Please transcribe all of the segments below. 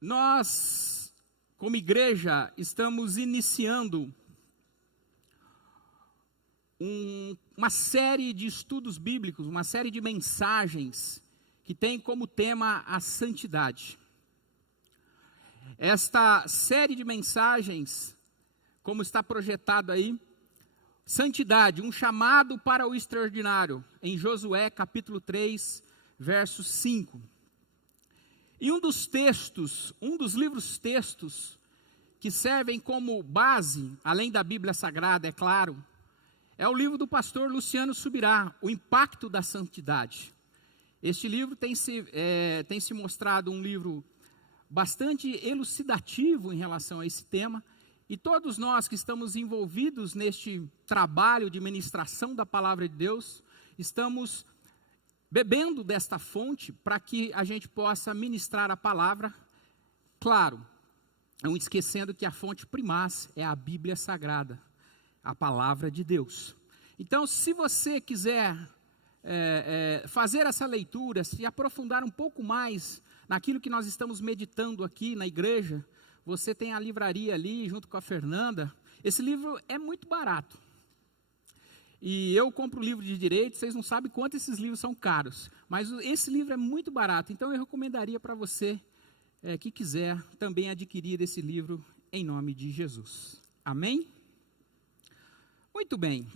Nós, como igreja, estamos iniciando uma série de estudos bíblicos, uma série de mensagens que tem como tema a santidade. Esta série de mensagens, como está projetado aí, santidade, um chamado para o extraordinário, em Josué capítulo 3, verso 5. E um dos livros-textos que servem como base, além da Bíblia Sagrada, é claro, é o livro do pastor Luciano Subirá, O Impacto da Santidade. Este livro tem se mostrado um livro bastante elucidativo em relação a esse tema, e todos nós que estamos envolvidos neste trabalho de ministração da Palavra de Deus, estamos bebendo desta fonte para que a gente possa ministrar a palavra, claro, não esquecendo que a fonte primaz é a Bíblia Sagrada, a Palavra de Deus. Então, se você quiser fazer essa leitura, se aprofundar um pouco mais naquilo que nós estamos meditando aqui na igreja, você tem a livraria ali, junto com a Fernanda. Esse livro é muito barato. E eu compro livro de direito, vocês não sabem quanto esses livros são caros. Mas esse livro é muito barato, então eu recomendaria para você que quiser também adquirir esse livro em nome de Jesus. Amém? Muito bem.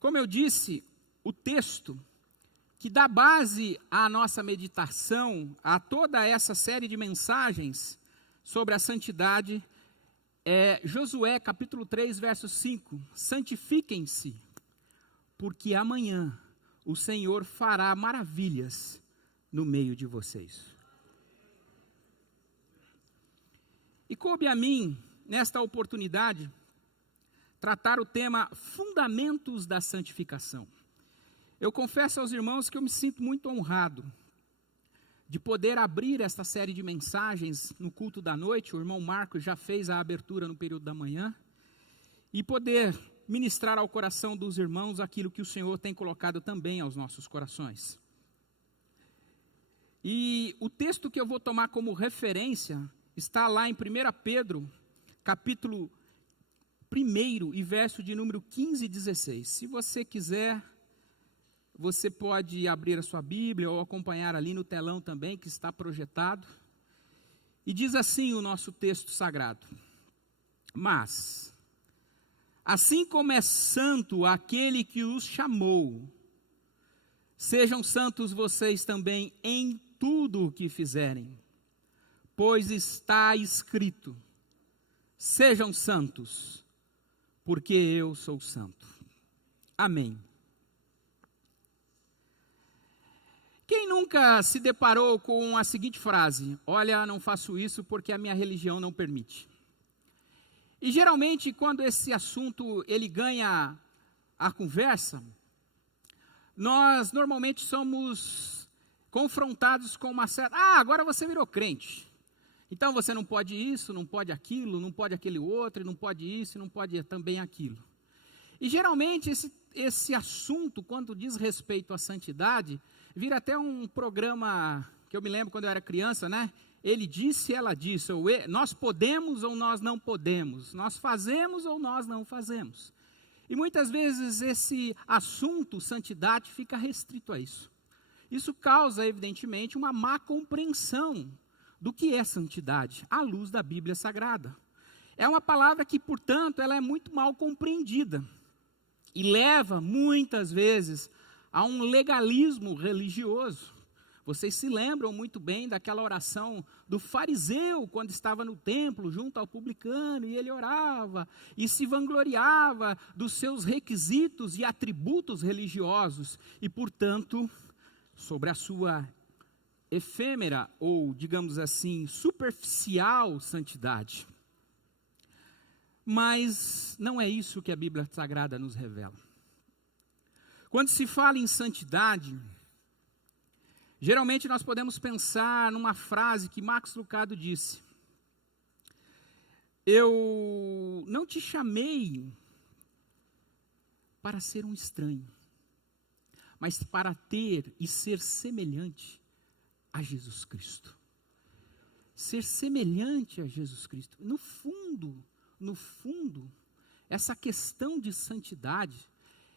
Como eu disse, o texto que dá base à nossa meditação, a toda essa série de mensagens sobre a santidade, é Josué capítulo 3, verso 5, santifiquem-se, porque amanhã o Senhor fará maravilhas no meio de vocês. E coube a mim, nesta oportunidade, tratar o tema Fundamentos da Santificação. Eu confesso aos irmãos que eu me sinto muito honrado de poder abrir esta série de mensagens no culto da noite. O irmão Marcos já fez a abertura no período da manhã, e poder ministrar ao coração dos irmãos aquilo que o Senhor tem colocado também aos nossos corações. E o texto que eu vou tomar como referência está lá em 1 Pedro, capítulo 1 e verso de número 15 e 16. Se você quiser, você pode abrir a sua Bíblia ou acompanhar ali no telão também, que está projetado. E diz assim o nosso texto sagrado: mas, assim como é santo aquele que os chamou, sejam santos vocês também em tudo o que fizerem, pois está escrito: sejam santos, porque eu sou santo. Amém. Quem nunca se deparou com a seguinte frase: olha, não faço isso porque a minha religião não permite? E geralmente, quando esse assunto ele ganha a conversa, nós normalmente somos confrontados com uma certa: agora você virou crente, então você não pode isso, não pode aquilo, não pode aquele outro, não pode isso, não pode também aquilo. E geralmente esse assunto, quando diz respeito à santidade, vira até um programa que eu me lembro quando eu era criança, né? Ele disse, ela disse, ou nós podemos ou nós não podemos, nós fazemos ou nós não fazemos. E muitas vezes esse assunto, santidade, fica restrito a isso. Isso causa, evidentemente, uma má compreensão do que é santidade, à luz da Bíblia Sagrada. É uma palavra que, portanto, ela é muito mal compreendida e leva, muitas vezes, a um legalismo religioso. Vocês se lembram muito bem daquela oração do fariseu, quando estava no templo, junto ao publicano, e ele orava, e se vangloriava dos seus requisitos e atributos religiosos, e, portanto, sobre a sua efêmera, ou, digamos assim, superficial santidade. Mas não é isso que a Bíblia Sagrada nos revela. Quando se fala em santidade, geralmente nós podemos pensar numa frase que Max Lucado disse: eu não te chamei para ser um estranho, mas para ter e ser semelhante a Jesus Cristo. Ser semelhante a Jesus Cristo. No fundo, essa questão de santidade,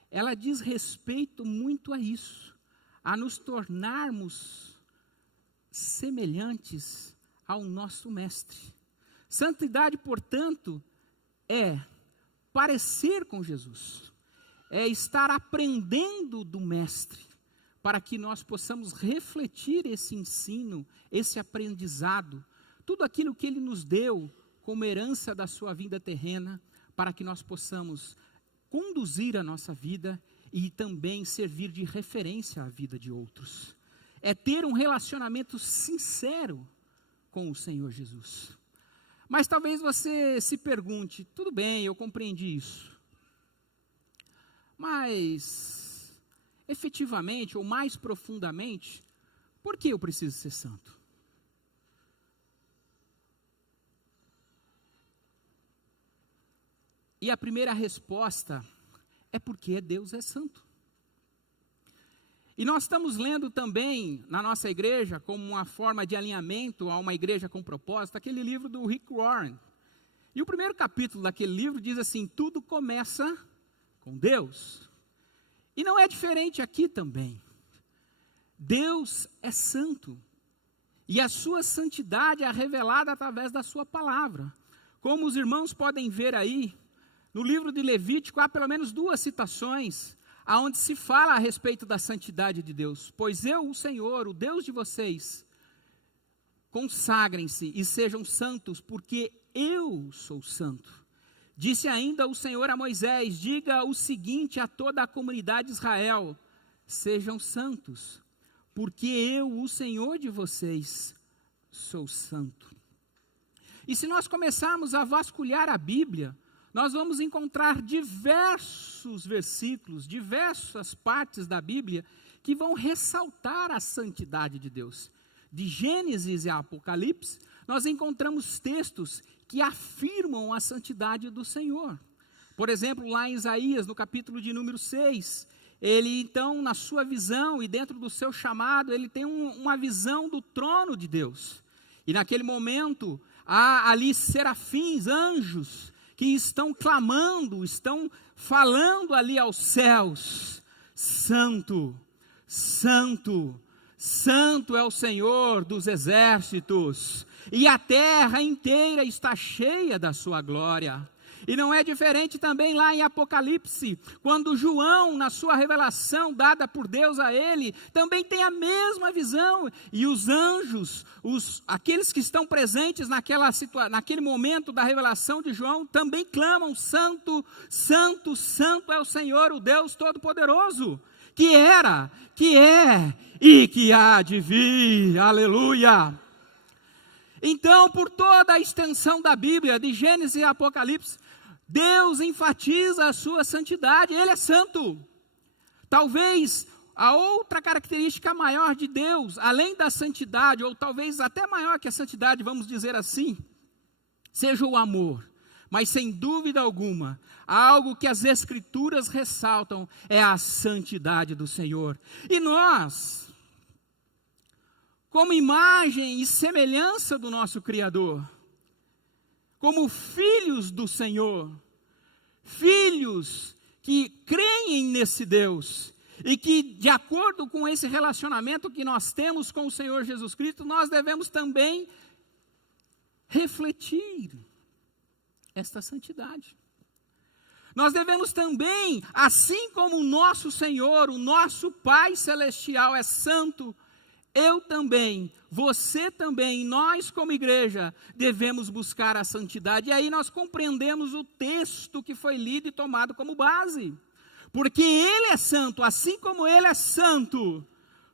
ela diz respeito muito a isso, a nos tornarmos semelhantes ao nosso Mestre. Santidade, portanto, é parecer com Jesus, é estar aprendendo do Mestre, para que nós possamos refletir esse ensino, esse aprendizado, tudo aquilo que Ele nos deu como herança da sua vida terrena, para que nós possamos conduzir a nossa vida e também servir de referência à vida de outros. É ter um relacionamento sincero com o Senhor Jesus. Mas talvez você se pergunte, tudo bem, eu compreendi isso. Mas, efetivamente, ou mais profundamente, por que eu preciso ser santo? E a primeira resposta é porque Deus é santo. E nós estamos lendo também na nossa igreja, como uma forma de alinhamento a uma igreja com propósito, aquele livro do Rick Warren. E o primeiro capítulo daquele livro diz assim: tudo começa com Deus. E não é diferente aqui também. Deus é santo. E a sua santidade é revelada através da sua palavra. Como os irmãos podem ver aí, no livro de Levítico há pelo menos 2 citações aonde se fala a respeito da santidade de Deus. Pois eu, o Senhor, o Deus de vocês, consagrem-se e sejam santos, porque eu sou santo. Disse ainda o Senhor a Moisés: diga o seguinte a toda a comunidade de Israel: sejam santos, porque eu, o Senhor de vocês, sou santo. E se nós começarmos a vasculhar a Bíblia, nós vamos encontrar diversos versículos, diversas partes da Bíblia que vão ressaltar a santidade de Deus. De Gênesis e Apocalipse, nós encontramos textos que afirmam a santidade do Senhor. Por exemplo, lá em Isaías, no capítulo de número 6, ele então, na sua visão e dentro do seu chamado, ele tem uma visão do trono de Deus. E naquele momento, há ali serafins, anjos, que estão clamando, estão falando ali aos céus: santo, santo, santo é o Senhor dos exércitos, e a terra inteira está cheia da sua glória. E não é diferente também lá em Apocalipse, quando João, na sua revelação dada por Deus a ele, também tem a mesma visão. E os anjos, aqueles que estão presentes naquele momento da revelação de João, também clamam: santo, santo, santo é o Senhor, o Deus Todo-Poderoso, que era, que é e que há de vir. Aleluia! Então, por toda a extensão da Bíblia, de Gênesis e Apocalipse, Deus enfatiza a sua santidade. Ele é santo. Talvez a outra característica maior de Deus, além da santidade, ou talvez até maior que a santidade, vamos dizer assim, seja o amor. Mas sem dúvida alguma, algo que as Escrituras ressaltam é a santidade do Senhor. E nós, como imagem e semelhança do nosso Criador, como filhos do Senhor, filhos que creem nesse Deus, e que de acordo com esse relacionamento que nós temos com o Senhor Jesus Cristo, nós devemos também refletir esta santidade. Nós devemos também, assim como o nosso Senhor, o nosso Pai Celestial é santo, eu também, você também, nós como igreja, devemos buscar a santidade. E aí nós compreendemos o texto que foi lido e tomado como base. Porque Ele é santo, assim como Ele é santo,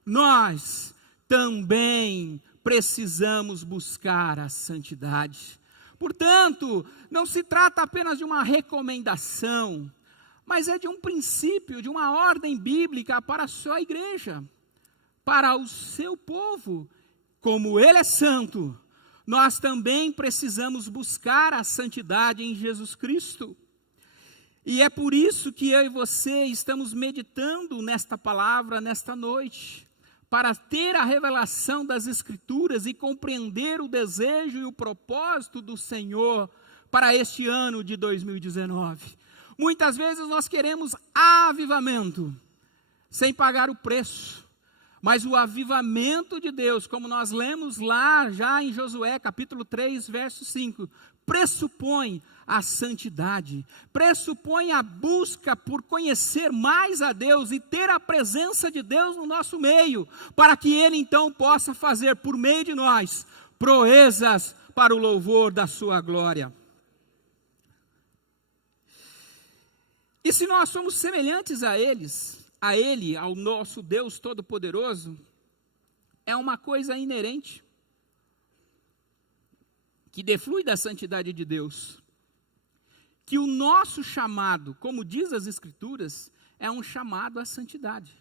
nós também precisamos buscar a santidade. Portanto, não se trata apenas de uma recomendação, mas é de um princípio, de uma ordem bíblica para a sua igreja, para o seu povo. Como Ele é santo, nós também precisamos buscar a santidade em Jesus Cristo. E é por isso que eu e você estamos meditando nesta palavra, nesta noite, para ter a revelação das Escrituras e compreender o desejo e o propósito do Senhor para este ano de 2019. Muitas vezes nós queremos avivamento, sem pagar o preço. Mas o avivamento de Deus, como nós lemos lá já em Josué, capítulo 3, verso 5, pressupõe a santidade, pressupõe a busca por conhecer mais a Deus e ter a presença de Deus no nosso meio, para que Ele então possa fazer por meio de nós proezas para o louvor da sua glória. E se nós somos semelhantes a Ele, ao nosso Deus Todo-Poderoso, é uma coisa inerente, que deflui da santidade de Deus, que o nosso chamado, como diz as Escrituras, é um chamado à santidade.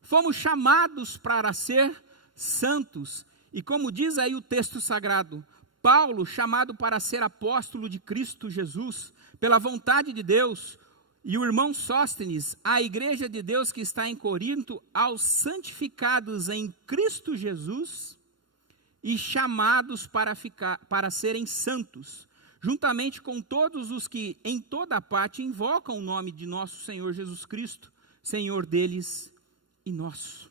Fomos chamados para ser santos, e como diz aí o texto sagrado, Paulo, chamado para ser apóstolo de Cristo Jesus, pela vontade de Deus, e o irmão Sóstenes, a igreja de Deus que está em Corinto, aos santificados em Cristo Jesus e chamados para serem santos, juntamente com todos os que em toda parte invocam o nome de nosso Senhor Jesus Cristo, Senhor deles e nosso.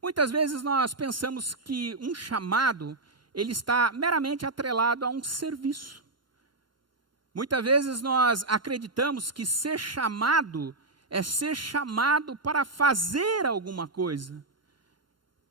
Muitas vezes nós pensamos que um chamado, ele está meramente atrelado a um serviço. Muitas vezes nós acreditamos que ser chamado é ser chamado para fazer alguma coisa.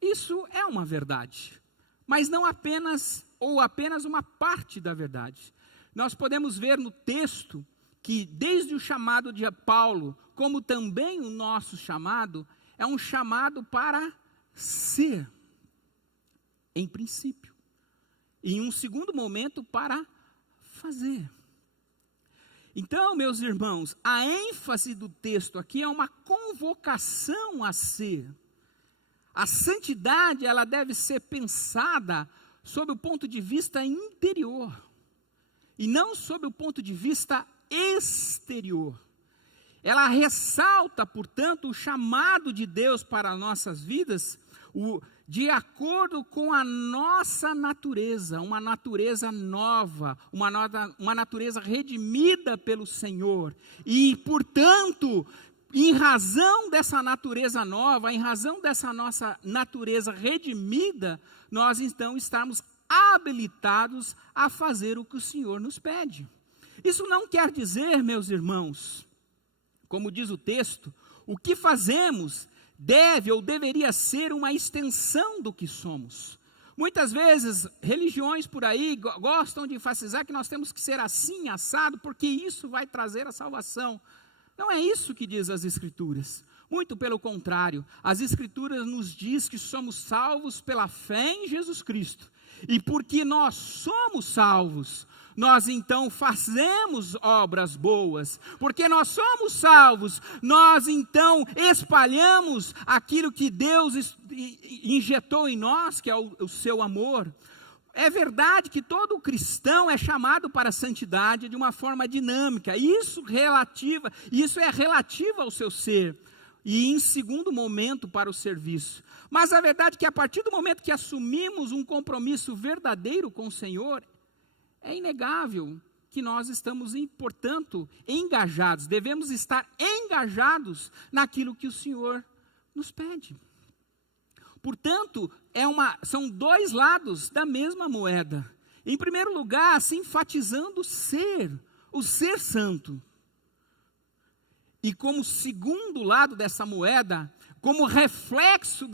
Isso é uma verdade, mas não apenas, ou apenas uma parte da verdade. Nós podemos ver no texto que desde o chamado de Paulo, como também o nosso chamado, é um chamado para ser, em princípio. E em um segundo momento, para fazer. Então, meus irmãos, a ênfase do texto aqui é uma convocação a ser. A santidade, ela deve ser pensada sob o ponto de vista interior, e não sob o ponto de vista exterior. Ela ressalta, portanto, o chamado de Deus para as nossas vidas, de acordo com a nossa natureza, uma natureza nova, uma natureza redimida pelo Senhor. E, portanto, em razão dessa natureza nova, em razão dessa nossa natureza redimida, nós então estamos habilitados a fazer o que o Senhor nos pede. Isso não quer dizer, meus irmãos, como diz o texto, o que fazemos deve ou deveria ser uma extensão do que somos. Muitas vezes, religiões por aí gostam de enfatizar que nós temos que ser assim, assado, porque isso vai trazer a salvação. Não é isso que diz as Escrituras. Muito pelo contrário, as Escrituras nos diz que somos salvos pela fé em Jesus Cristo. E porque nós somos salvos, nós então fazemos obras boas. Porque nós somos salvos, nós então espalhamos aquilo que Deus injetou em nós, que é o seu amor. É verdade que todo cristão é chamado para a santidade de uma forma dinâmica. Isso é relativo ao seu ser. E em segundo momento para o serviço. Mas a verdade é que a partir do momento que assumimos um compromisso verdadeiro com o Senhor, é inegável que nós estamos, portanto, engajados, devemos estar engajados naquilo que o Senhor nos pede. Portanto, são dois lados da mesma moeda. Em primeiro lugar, se enfatizando o ser santo. E como segundo lado dessa moeda, como reflexo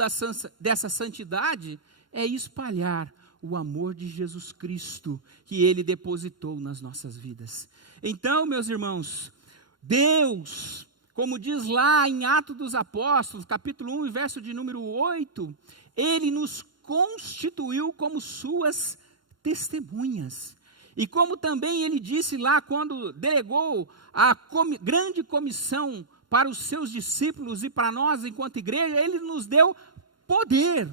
dessa santidade, é espalhar o amor de Jesus Cristo que Ele depositou nas nossas vidas. Então, meus irmãos, Deus, como diz lá em Atos dos Apóstolos, capítulo 1, verso de número 8, Ele nos constituiu como suas testemunhas. E como também Ele disse lá quando delegou a grande comissão para os seus discípulos e para nós enquanto igreja, Ele nos deu poder,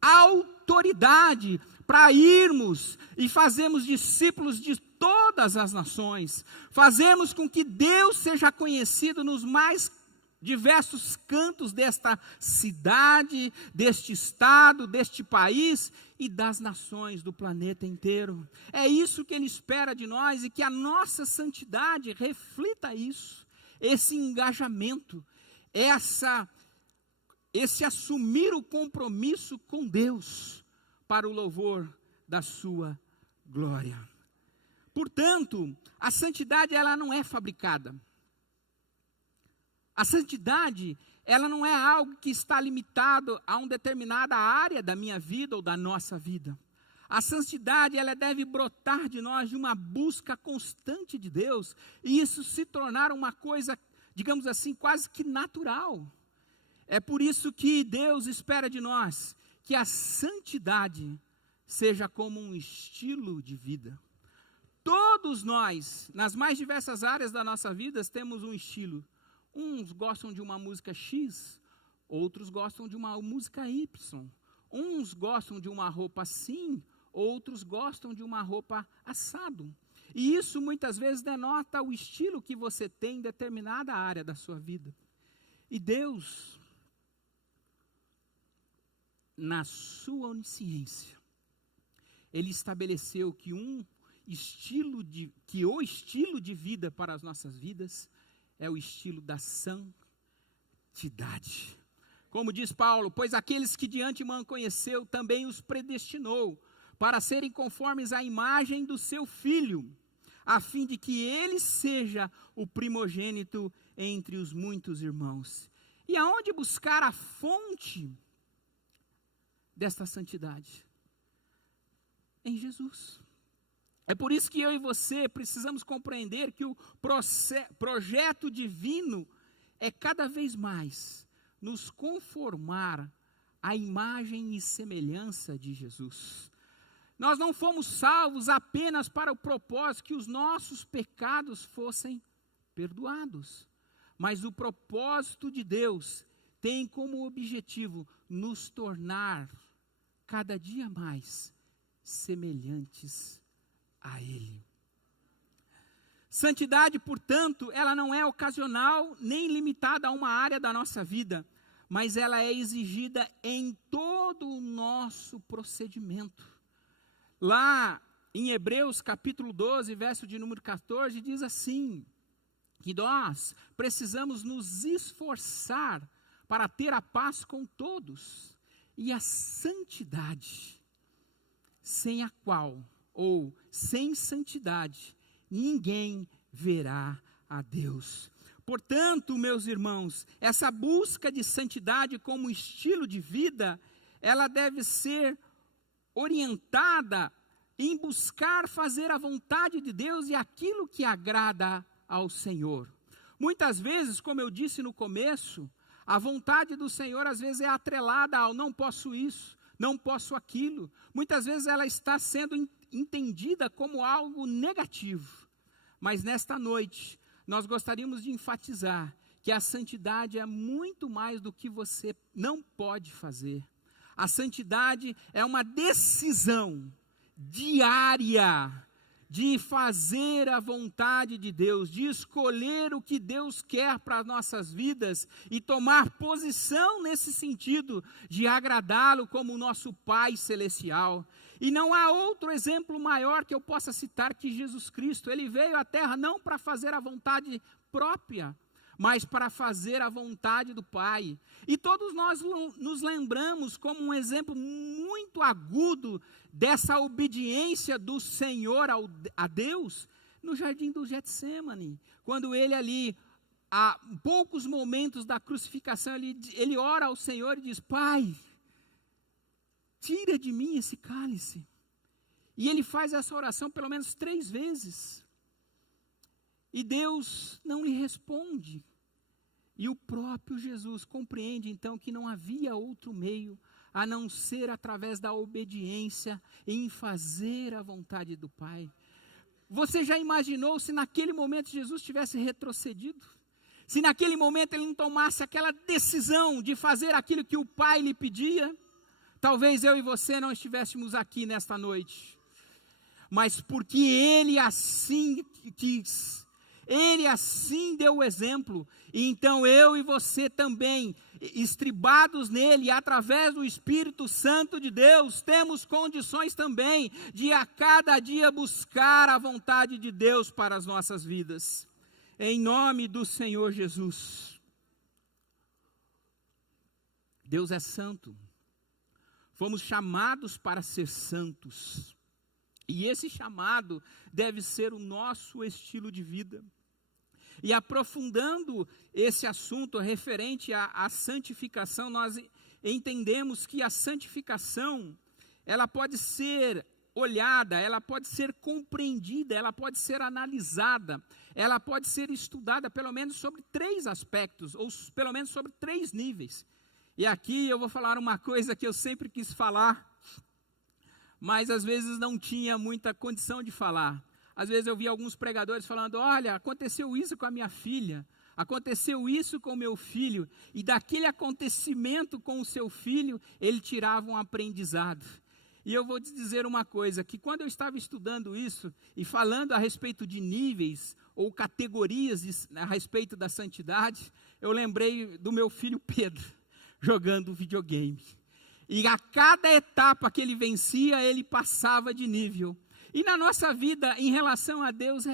autoridade para irmos e fazermos discípulos de todas as nações, fazermos com que Deus seja conhecido nos mais diversos cantos desta cidade, deste estado, deste país e das nações do planeta inteiro. É isso que Ele espera de nós e que a nossa santidade reflita isso, esse engajamento, esse assumir o compromisso com Deus para o louvor da sua glória. Portanto, a santidade ela não é fabricada. A santidade, ela não é algo que está limitado a uma determinada área da minha vida ou da nossa vida. A santidade, ela deve brotar de nós de uma busca constante de Deus, e isso se tornar uma coisa, digamos assim, quase que natural. É por isso que Deus espera de nós que a santidade seja como um estilo de vida. Todos nós, nas mais diversas áreas da nossa vida, temos um estilo. Uns gostam de uma música X, outros gostam de uma música Y. Uns gostam de uma roupa assim, outros gostam de uma roupa assado. E isso muitas vezes denota o estilo que você tem em determinada área da sua vida. E Deus, na sua onisciência, Ele estabeleceu que o estilo de vida para as nossas vidas é o estilo da santidade. Como diz Paulo, pois aqueles que de antemão conheceu, também os predestinou para serem conformes à imagem do seu Filho, a fim de que ele seja o primogênito entre os muitos irmãos. E aonde buscar a fonte desta santidade? Em Jesus. É por isso que eu e você precisamos compreender que o projeto divino é cada vez mais nos conformar à imagem e semelhança de Jesus. Nós não fomos salvos apenas para o propósito que os nossos pecados fossem perdoados, mas o propósito de Deus tem como objetivo nos tornar cada dia mais semelhantes a Ele. Santidade, portanto, ela não é ocasional nem limitada a uma área da nossa vida, mas ela é exigida em todo o nosso procedimento. Lá em Hebreus capítulo 12, verso de número 14, diz assim, que nós precisamos nos esforçar para ter a paz com todos e a santidade, sem a qual, ou sem santidade, ninguém verá a Deus. Portanto, meus irmãos, essa busca de santidade como estilo de vida, ela deve ser orientada em buscar fazer a vontade de Deus e aquilo que agrada ao Senhor. Muitas vezes, como eu disse no começo, a vontade do Senhor às vezes é atrelada ao não posso isso, não posso aquilo. Muitas vezes ela está sendo entendida como algo negativo. Mas nesta noite, nós gostaríamos de enfatizar que a santidade é muito mais do que você não pode fazer. A santidade é uma decisão diária de fazer a vontade de Deus, de escolher o que Deus quer para as nossas vidas e tomar posição nesse sentido de agradá-lo como o nosso Pai Celestial. E não há outro exemplo maior que eu possa citar que Jesus Cristo. Ele veio à terra não para fazer a vontade própria, mas para fazer a vontade do Pai. E todos nós nos lembramos como um exemplo muito agudo dessa obediência do Senhor a Deus, no jardim do Getsêmani, quando ele ali, a poucos momentos da crucificação, ele ora ao Senhor e diz, Pai, tira de mim esse cálice. E ele faz essa oração pelo menos 3 vezes. E Deus não lhe responde. E o próprio Jesus compreende então que não havia outro meio a não ser através da obediência em fazer a vontade do Pai. Você já imaginou se naquele momento Jesus tivesse retrocedido? Se naquele momento ele não tomasse aquela decisão de fazer aquilo que o Pai lhe pedia? Talvez eu e você não estivéssemos aqui nesta noite, mas porque Ele assim quis, Ele assim deu o exemplo, e então eu e você também, estribados nele, através do Espírito Santo de Deus, temos condições também de a cada dia buscar a vontade de Deus para as nossas vidas, em nome do Senhor Jesus. Deus é santo, fomos chamados para ser santos, e esse chamado deve ser o nosso estilo de vida. E aprofundando esse assunto referente à santificação, nós entendemos que a santificação, ela pode ser olhada, ela pode ser compreendida, ela pode ser analisada, ela pode ser estudada pelo menos sobre 3 aspectos, ou pelo menos sobre 3 níveis. E aqui eu vou falar uma coisa que eu sempre quis falar, mas às vezes não tinha muita condição de falar. Às vezes eu vi alguns pregadores falando, olha, aconteceu isso com a minha filha, aconteceu isso com o meu filho, e daquele acontecimento com o seu filho, ele tirava um aprendizado. E eu vou te dizer uma coisa, que quando eu estava estudando isso, e falando a respeito de níveis, ou categorias a respeito da santidade, eu lembrei do meu filho Pedro, jogando videogame. E a cada etapa que ele vencia, ele passava de nível. E na nossa vida, em relação a Deus,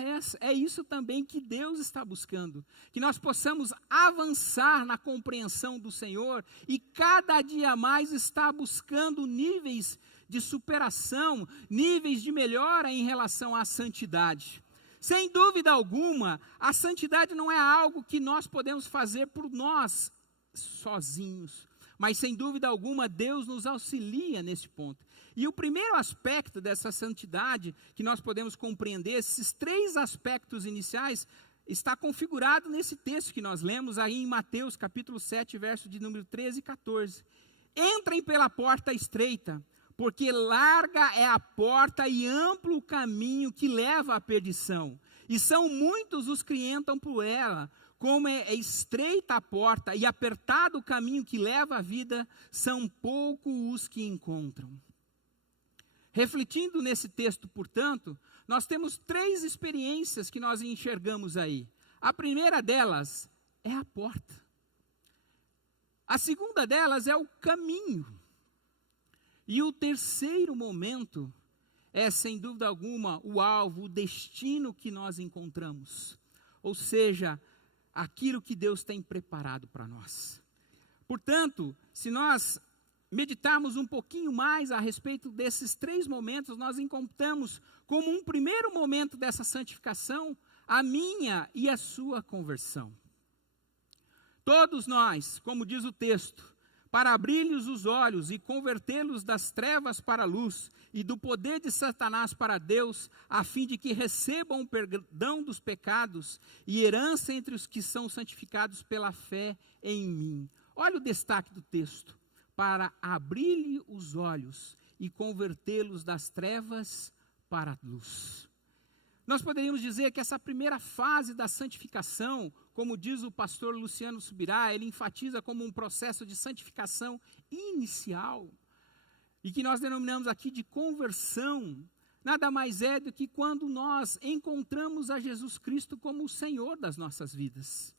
é isso também que Deus está buscando. Que nós possamos avançar na compreensão do Senhor e cada dia mais estar buscando níveis de superação, níveis de melhora em relação à santidade. Sem dúvida alguma, a santidade não é algo que nós podemos fazer por nós sozinhos. Mas sem dúvida alguma, Deus nos auxilia nesse ponto. E o primeiro aspecto dessa santidade, que nós podemos compreender, esses 3 aspectos iniciais, está configurado nesse texto que nós lemos aí em Mateus capítulo 7, verso de número 13 e 14. Entrem pela porta estreita, porque larga é a porta e amplo o caminho que leva à perdição. E são muitos os que entram por ela. Como é estreita a porta e apertado o caminho que leva à vida, são poucos os que encontram. Refletindo nesse texto, portanto, nós temos 3 experiências que nós enxergamos aí. A primeira delas é a porta. A segunda delas é o caminho. E o terceiro momento é, sem dúvida alguma, o alvo, o destino que nós encontramos. Ou seja, aquilo que Deus tem preparado para nós. Portanto, se nós meditarmos um pouquinho mais a respeito desses 3 momentos, nós encontramos como um primeiro momento dessa santificação, a minha e a sua conversão. Todos nós, como diz o texto, para abrir-lhes os olhos e convertê-los das trevas para a luz e do poder de Satanás para Deus, a fim de que recebam o perdão dos pecados e herança entre os que são santificados pela fé em mim. Olha o destaque do texto. Para abrir-lhe os olhos e convertê-los das trevas para a luz. Nós poderíamos dizer que essa primeira fase da santificação, como diz o pastor Luciano Subirá, ele enfatiza como um processo de santificação inicial, e que nós denominamos aqui de conversão, nada mais é do que quando nós encontramos a Jesus Cristo como o Senhor das nossas vidas.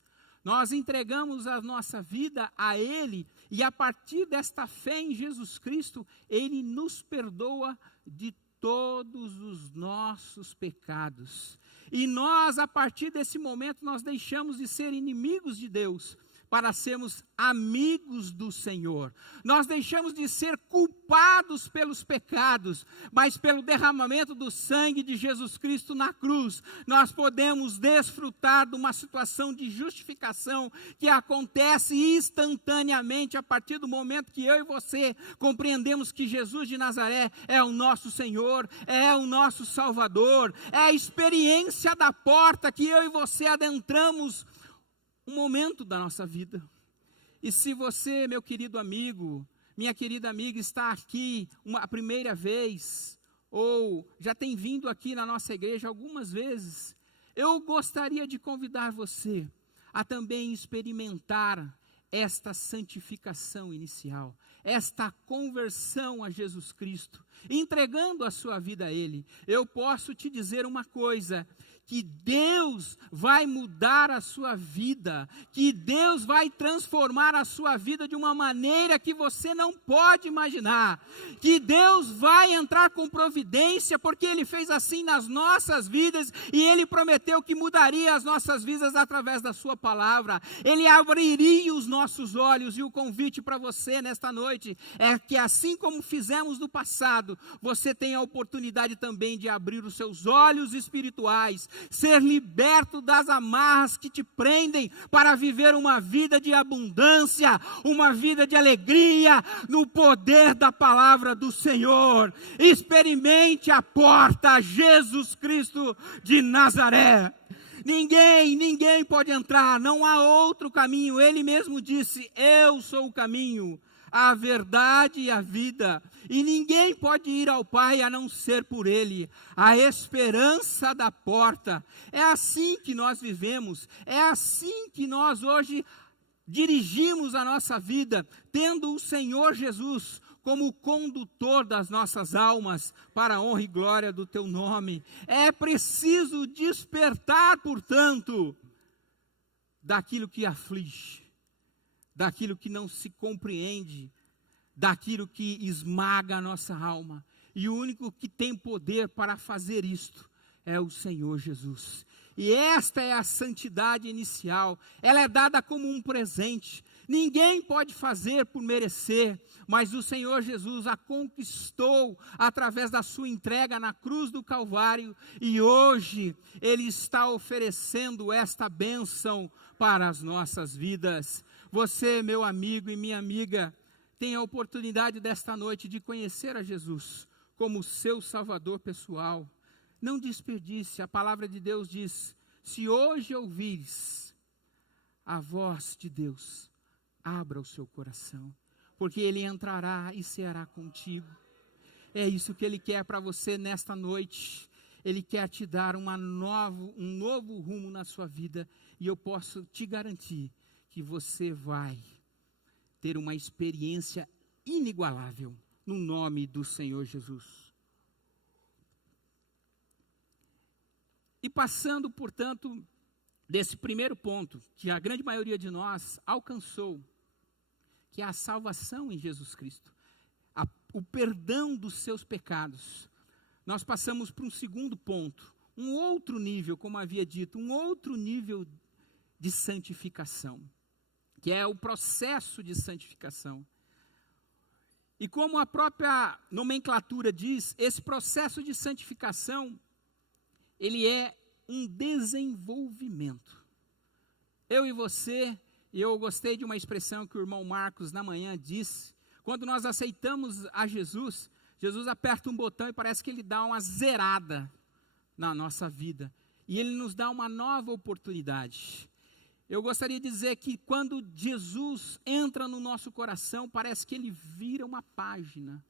Nós entregamos a nossa vida a Ele, e a partir desta fé em Jesus Cristo, Ele nos perdoa de todos os nossos pecados. E nós, a partir desse momento, nós deixamos de ser inimigos de Deus, para sermos amigos do Senhor. Nós deixamos de ser culpados pelos pecados, mas pelo derramamento do sangue de Jesus Cristo na cruz, nós podemos desfrutar de uma situação de justificação que acontece instantaneamente a partir do momento que eu e você compreendemos que Jesus de Nazaré é o nosso Senhor, é o nosso Salvador, é a experiência da porta que eu e você adentramos um momento da nossa vida. E se você, meu querido amigo, minha querida amiga, está aqui a primeira vez, ou já tem vindo aqui na nossa igreja algumas vezes, eu gostaria de convidar você a também experimentar esta santificação inicial, esta conversão a Jesus Cristo, entregando a sua vida a Ele, eu posso te dizer uma coisa, que Deus vai mudar a sua vida, que Deus vai transformar a sua vida de uma maneira que você não pode imaginar, que Deus vai entrar com providência, porque Ele fez assim nas nossas vidas, e Ele prometeu que mudaria as nossas vidas através da sua palavra, Ele abriria os nossos olhos, e o convite para você nesta noite, é que assim como fizemos no passado, você tenha a oportunidade também de abrir os seus olhos espirituais, ser liberto das amarras que te prendem para viver uma vida de abundância, uma vida de alegria, no poder da palavra do Senhor. Experimente a porta, Jesus Cristo de Nazaré. Ninguém pode entrar, não há outro caminho. Ele mesmo disse, eu sou o caminho, a verdade e a vida, e ninguém pode ir ao Pai a não ser por Ele. A esperança da porta, é assim que nós vivemos, é assim que nós hoje dirigimos a nossa vida, tendo o Senhor Jesus como condutor das nossas almas, para a honra e glória do Teu nome. É preciso despertar, portanto, daquilo que aflige, daquilo que não se compreende, daquilo que esmaga a nossa alma. E o único que tem poder para fazer isto é o Senhor Jesus. E esta é a santidade inicial. Ela é dada como um presente. Ninguém pode fazer por merecer, mas o Senhor Jesus a conquistou através da sua entrega na cruz do Calvário, e hoje Ele está oferecendo esta bênção para as nossas vidas. Você, meu amigo e minha amiga, tem a oportunidade desta noite de conhecer a Jesus como seu Salvador pessoal. Não desperdice, a palavra de Deus diz, se hoje ouvires a voz de Deus, abra o seu coração, porque Ele entrará e ceará contigo. É isso que Ele quer para você nesta noite. Ele quer te dar um novo rumo na sua vida, e eu posso te garantir que você vai ter uma experiência inigualável no nome do Senhor Jesus. E passando, portanto, desse primeiro ponto, que a grande maioria de nós alcançou, que é a salvação em Jesus Cristo, o perdão dos seus pecados, nós passamos para um segundo ponto, um outro nível, como havia dito, um outro nível de santificação, que é o processo de santificação. E como a própria nomenclatura diz, esse processo de santificação, ele é um desenvolvimento. Eu e você, e eu gostei de uma expressão que o irmão Marcos na manhã disse, quando nós aceitamos a Jesus, Jesus aperta um botão e parece que Ele dá uma zerada na nossa vida, e Ele nos dá uma nova oportunidade. Eu gostaria de dizer que quando Jesus entra no nosso coração, parece que Ele vira uma página,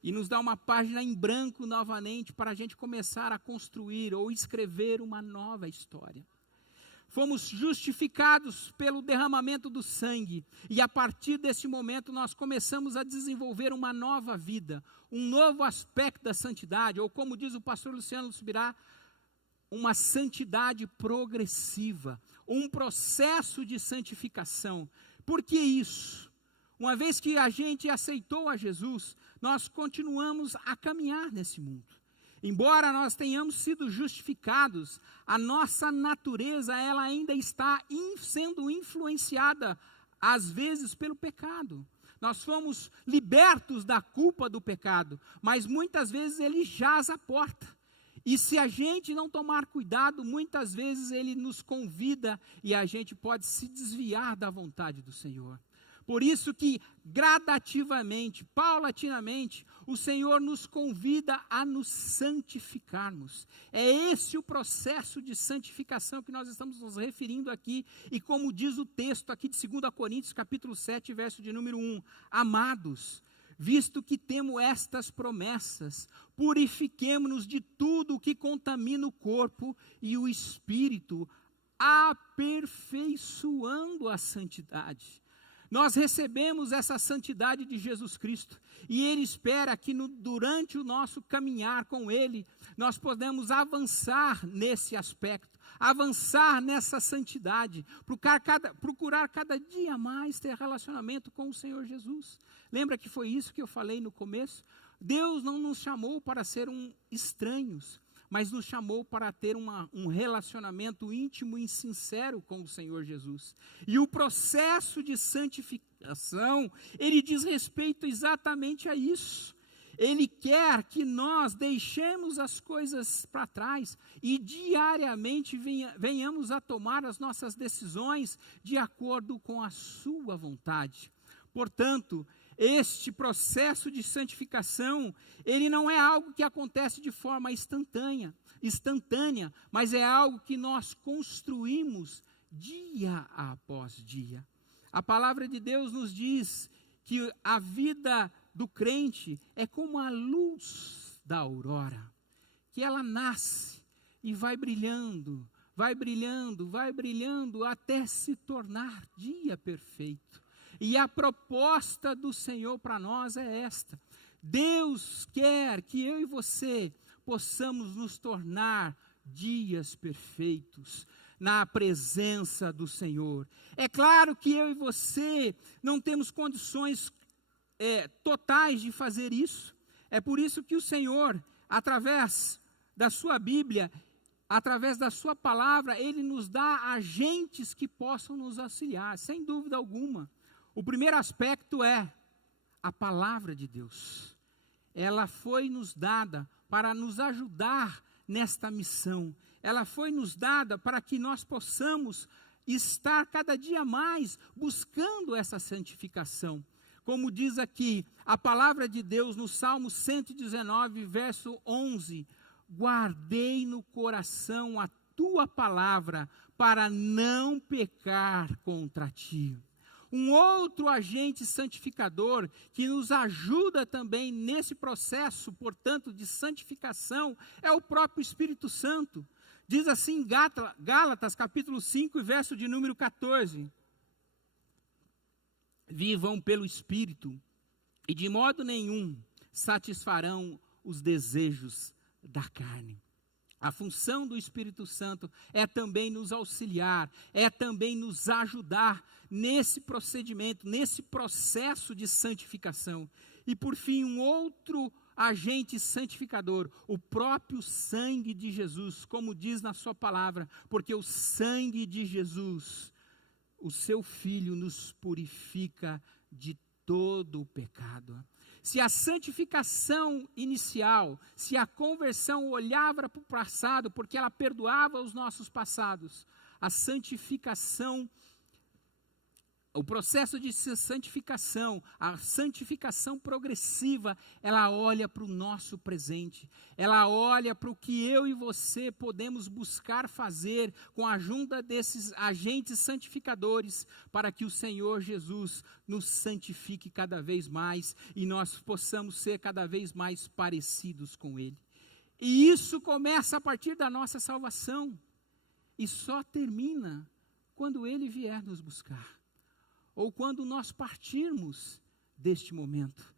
e nos dá uma página em branco novamente, para a gente começar a construir ou escrever uma nova história. Fomos justificados pelo derramamento do sangue, e a partir desse momento nós começamos a desenvolver uma nova vida, um novo aspecto da santidade, ou como diz o pastor Luciano Subirá, uma santidade progressiva, um processo de santificação. Por que isso? Uma vez que a gente aceitou a Jesus, nós continuamos a caminhar nesse mundo. Embora nós tenhamos sido justificados, a nossa natureza, ela ainda está sendo influenciada, às vezes, pelo pecado. Nós fomos libertos da culpa do pecado, mas muitas vezes ele jaz à porta. E se a gente não tomar cuidado, muitas vezes ele nos convida e a gente pode se desviar da vontade do Senhor. Por isso que gradativamente, paulatinamente, o Senhor nos convida a nos santificarmos. É esse o processo de santificação que nós estamos nos referindo aqui. E como diz o texto aqui de 2 Coríntios, capítulo 7, verso de número 1. Amados, visto que temos estas promessas, purifiquemo-nos de tudo o que contamina o corpo e o espírito, aperfeiçoando a santidade. Nós recebemos essa santidade de Jesus Cristo, e Ele espera que durante o nosso caminhar com Ele, nós podemos avançar nesse aspecto, avançar nessa santidade, procurar cada dia mais ter relacionamento com o Senhor Jesus. Lembra que foi isso que eu falei no começo? Deus não nos chamou para ser estranhos, mas nos chamou para ter um relacionamento íntimo e sincero com o Senhor Jesus. E o processo de santificação, ele diz respeito exatamente a isso. Ele quer que nós deixemos as coisas para trás e diariamente venhamos a tomar as nossas decisões de acordo com a sua vontade. Portanto, este processo de santificação, ele não é algo que acontece de forma instantânea, mas é algo que nós construímos dia após dia. A palavra de Deus nos diz que a vida do crente é como a luz da aurora, que ela nasce e vai brilhando, vai brilhando, vai brilhando até se tornar dia perfeito. E a proposta do Senhor para nós é esta: Deus quer que eu e você possamos nos tornar dias perfeitos na presença do Senhor. É claro que eu e você não temos condições totais de fazer isso. É por isso que o Senhor, através da sua Bíblia, através da sua palavra, Ele nos dá agentes que possam nos auxiliar, sem dúvida alguma. O primeiro aspecto é a palavra de Deus. Ela foi nos dada para nos ajudar nesta missão. Ela foi nos dada para que nós possamos estar cada dia mais buscando essa santificação. Como diz aqui a palavra de Deus no Salmo 119, verso 11: guardei no coração a tua palavra para não pecar contra ti. Um outro agente santificador que nos ajuda também nesse processo, portanto, de santificação, é o próprio Espírito Santo. Diz assim Gálatas, capítulo 5, verso de número 14. Vivam pelo Espírito, e de modo nenhum satisfarão os desejos da carne. A função do Espírito Santo é também nos auxiliar, é também nos ajudar nesse procedimento, nesse processo de santificação. E por fim, um outro agente santificador, o próprio sangue de Jesus, como diz na sua palavra, porque o sangue de Jesus, o seu Filho, nos purifica de todo o pecado. Se a santificação inicial, se a conversão olhava para o passado, porque ela perdoava os nossos passados, a santificação, o processo de santificação, a santificação progressiva, ela olha para o nosso presente, ela olha para o que eu e você podemos buscar fazer com a ajuda desses agentes santificadores, para que o Senhor Jesus nos santifique cada vez mais e nós possamos ser cada vez mais parecidos com Ele. E isso começa a partir da nossa salvação e só termina quando Ele vier nos buscar. Ou quando nós partirmos deste momento,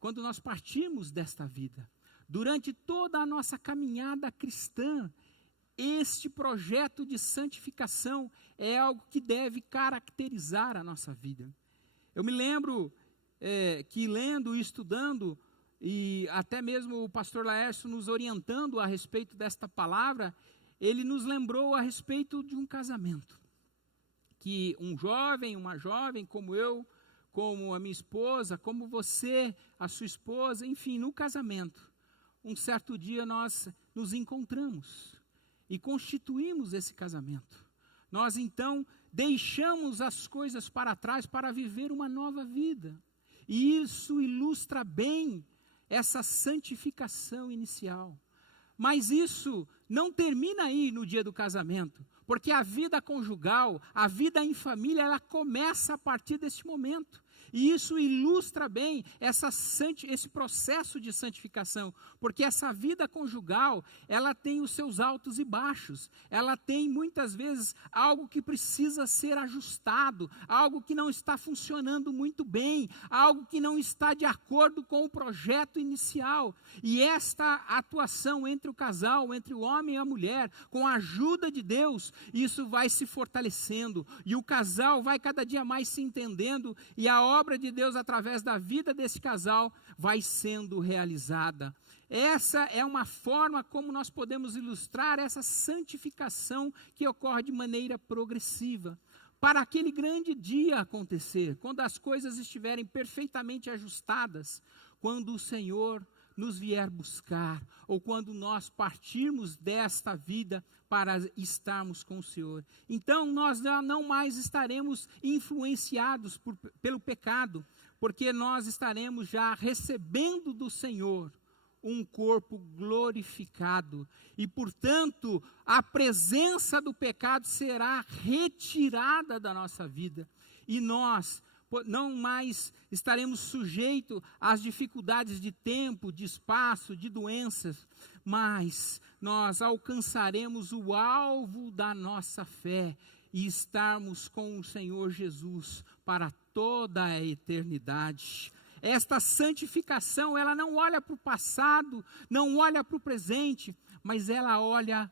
quando nós partirmos desta vida. Durante toda a nossa caminhada cristã, este projeto de santificação é algo que deve caracterizar a nossa vida. Eu me lembro que lendo e estudando, e até mesmo o pastor Laércio nos orientando a respeito desta palavra, ele nos lembrou a respeito de um casamento. Que um jovem, uma jovem como eu, como a minha esposa, como você, a sua esposa, enfim, no casamento, um certo dia nós nos encontramos e constituímos esse casamento. Nós então deixamos as coisas para trás para viver uma nova vida. E isso ilustra bem essa santificação inicial. Mas isso não termina aí no dia do casamento, porque a vida conjugal, a vida em família, ela começa a partir desse momento. E isso ilustra bem esse processo de santificação, porque essa vida conjugal, ela tem os seus altos e baixos, ela tem muitas vezes algo que precisa ser ajustado, algo que não está funcionando muito bem, algo que não está de acordo com o projeto inicial. E esta atuação entre o casal, entre o homem e a mulher, com a ajuda de Deus, isso vai se fortalecendo, e o casal vai cada dia mais se entendendo, e a obra de Deus através da vida desse casal vai sendo realizada. Essa é uma forma como nós podemos ilustrar essa santificação que ocorre de maneira progressiva. Para aquele grande dia acontecer, quando as coisas estiverem perfeitamente ajustadas, quando o Senhor nos vier buscar, ou quando nós partirmos desta vida para estarmos com o Senhor. Então nós não mais estaremos influenciados pelo pecado, porque nós estaremos já recebendo do Senhor um corpo glorificado, e portanto a presença do pecado será retirada da nossa vida, e nós não mais estaremos sujeitos às dificuldades de tempo, de espaço, de doenças, mas nós alcançaremos o alvo da nossa fé e estarmos com o Senhor Jesus para toda a eternidade. Esta santificação, ela não olha para o passado, não olha para o presente, mas ela olha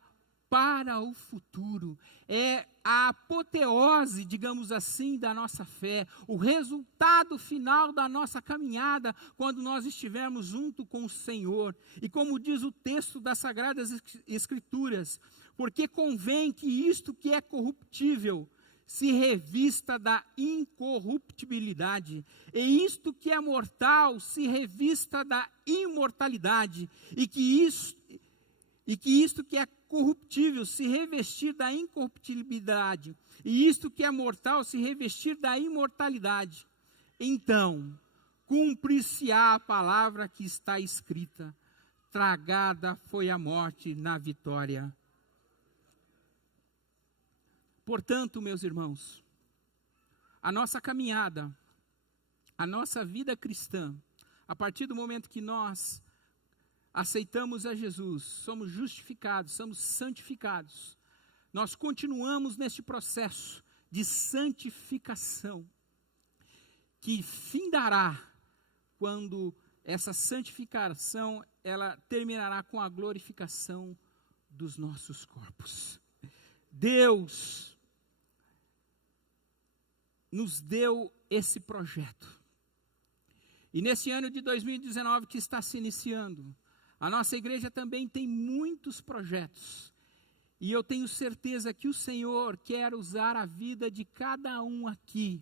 para o futuro. É a apoteose, digamos assim, da nossa fé, o resultado final da nossa caminhada, quando nós estivermos junto com o Senhor. E como diz o texto das Sagradas Escrituras, porque convém que isto que é corruptível se revista da incorruptibilidade, e isto que é mortal se revista da imortalidade, e que isto que é corruptível se revestir da incorruptibilidade, e isto que é mortal se revestir da imortalidade. Então, cumprir-se-á a palavra que está escrita: tragada foi a morte na vitória. Portanto, meus irmãos, a nossa caminhada, a nossa vida cristã, a partir do momento que nós aceitamos a Jesus, somos justificados, somos santificados, nós continuamos neste processo de santificação, que findará quando essa santificação, ela terminará com a glorificação dos nossos corpos. Deus nos deu esse projeto. E nesse ano de 2019 que está se iniciando, a nossa igreja também tem muitos projetos. E eu tenho certeza que o Senhor quer usar a vida de cada um aqui,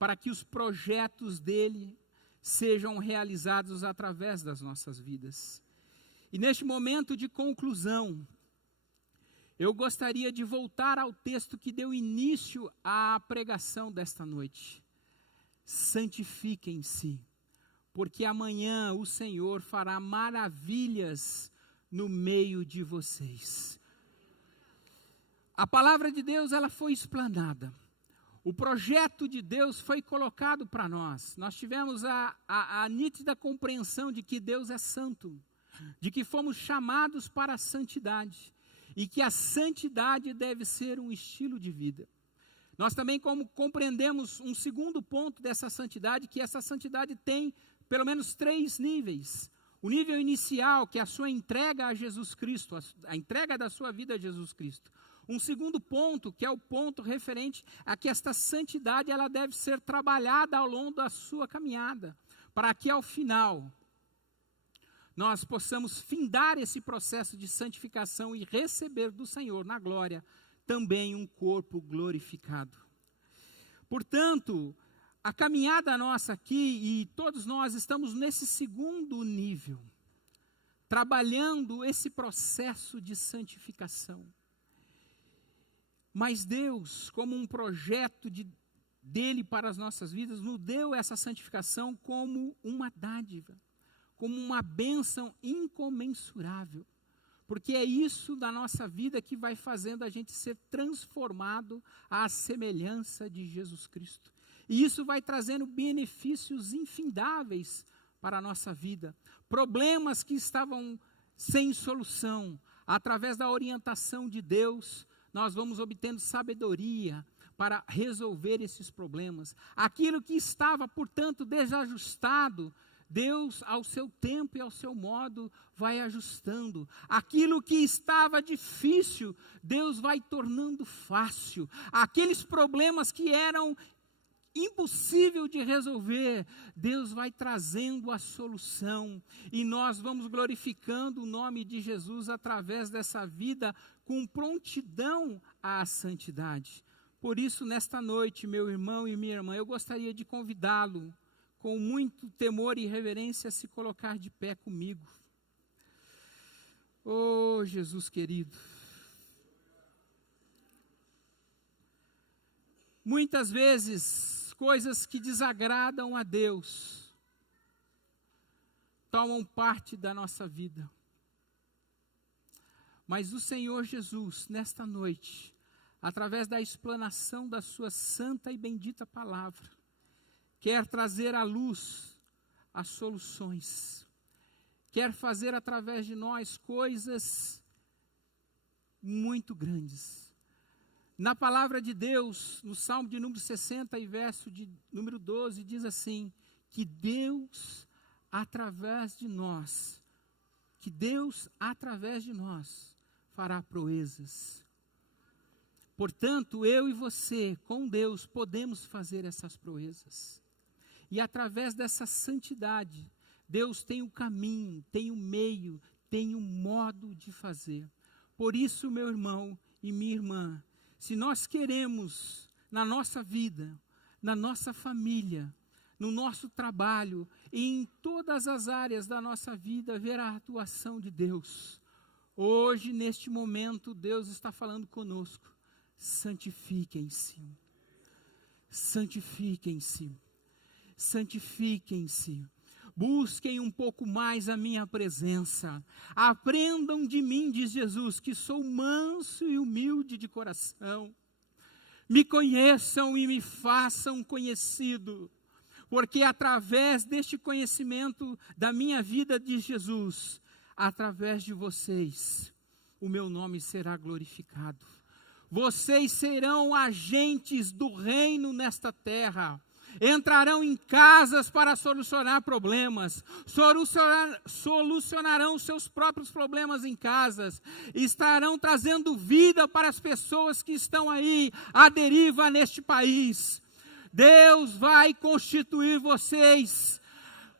para que os projetos dele sejam realizados através das nossas vidas. E neste momento de conclusão, eu gostaria de voltar ao texto que deu início à pregação desta noite. Santifiquem-se, porque amanhã o Senhor fará maravilhas no meio de vocês. A palavra de Deus, ela foi explanada. O projeto de Deus foi colocado para nós. Nós tivemos a nítida compreensão de que Deus é santo, de que fomos chamados para a santidade, e que a santidade deve ser um estilo de vida. Nós também compreendemos um segundo ponto dessa santidade, que essa santidade tem pelo menos 3 níveis. O nível inicial, que é a sua entrega a Jesus Cristo, a entrega da sua vida a Jesus Cristo. Um segundo ponto, que é o ponto referente a que esta santidade, ela deve ser trabalhada ao longo da sua caminhada, para que ao final nós possamos findar esse processo de santificação e receber do Senhor na glória também um corpo glorificado. Portanto, a caminhada nossa aqui, e todos nós estamos nesse segundo nível, trabalhando esse processo de santificação. Mas Deus, como um projeto dele para as nossas vidas, nos deu essa santificação como uma dádiva, como uma bênção incomensurável, porque é isso da nossa vida que vai fazendo a gente ser transformado à semelhança de Jesus Cristo. E isso vai trazendo benefícios infindáveis para a nossa vida. Problemas que estavam sem solução, através da orientação de Deus, nós vamos obtendo sabedoria para resolver esses problemas. Aquilo que estava, portanto, desajustado, Deus, ao seu tempo e ao seu modo, vai ajustando. Aquilo que estava difícil, Deus vai tornando fácil. Aqueles problemas que eram impossível de resolver, Deus vai trazendo a solução. E nós vamos glorificando o nome de Jesus através dessa vida com prontidão à santidade. Por isso, nesta noite, meu irmão e minha irmã, eu gostaria de convidá-lo, com muito temor e reverência, a se colocar de pé comigo. Oh, Jesus querido. Muitas vezes, coisas que desagradam a Deus tomam parte da nossa vida. Mas o Senhor Jesus, nesta noite, através da explanação da sua santa e bendita palavra, quer trazer à luz as soluções, quer fazer através de nós coisas muito grandes. Na palavra de Deus, no Salmo de número 60 e verso de número 12, diz assim, que Deus, através de nós, fará proezas. Portanto, eu e você, com Deus, podemos fazer essas proezas. E através dessa santidade, Deus tem um caminho, tem um meio, tem um modo de fazer. Por isso, meu irmão e minha irmã, se nós queremos, na nossa vida, na nossa família, no nosso trabalho e em todas as áreas da nossa vida, ver a atuação de Deus, hoje, neste momento, Deus está falando conosco. Santifiquem-se, santifiquem-se, santifiquem-se, busquem um pouco mais a minha presença, aprendam de mim, diz Jesus, que sou manso e humilde de coração, me conheçam e me façam conhecido, porque através deste conhecimento da minha vida, diz Jesus, através de vocês, o meu nome será glorificado. Vocês serão agentes do reino nesta terra. Entrarão em casas para solucionar problemas. Solucionarão seus próprios problemas em casas. Estarão trazendo vida para as pessoas que estão aí à deriva neste país. Deus vai constituir vocês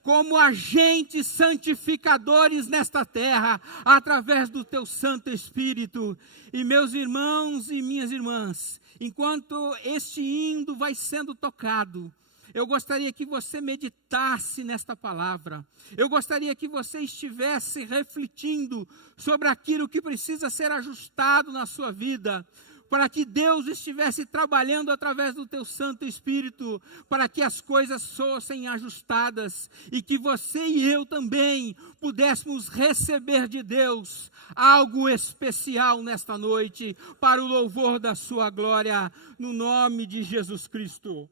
como agentes santificadores nesta terra, através do teu Santo Espírito. E meus irmãos e minhas irmãs, enquanto este hino vai sendo tocado, eu gostaria que você meditasse nesta palavra. Eu gostaria que você estivesse refletindo sobre aquilo que precisa ser ajustado na sua vida, para que Deus estivesse trabalhando através do teu Santo Espírito, para que as coisas fossem ajustadas, e que você e eu também pudéssemos receber de Deus algo especial nesta noite, para o louvor da sua glória, no nome de Jesus Cristo.